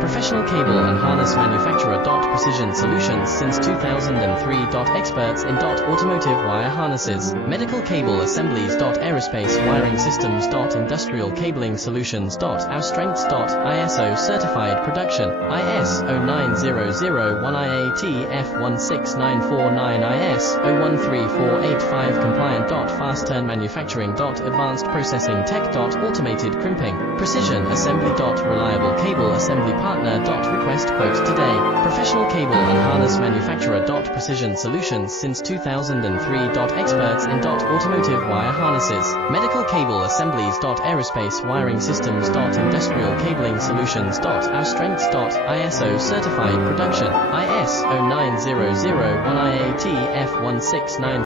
Professional cable and harness manufacturer. Precision solutions since 2003. Experts in automotive wire harnesses, medical cable assemblies. Aerospace wiring systems. Industrial cabling solutions. Our strengths. ISO certified production, IS09001 IATF 16949 IS013485 compliant. Fast turn manufacturing. Advanced processing tech. Automated crimping, precision assembly. Reliable cable assembly partner. Request quote today. Professional cable and harness manufacturer. Precision solutions since 2003. Experts in automotive wire harnesses, medical cable assemblies. Aerospace wiring systems. Industrial cabling solutions. Our strengths. ISO certified production, IS09001 IATF 169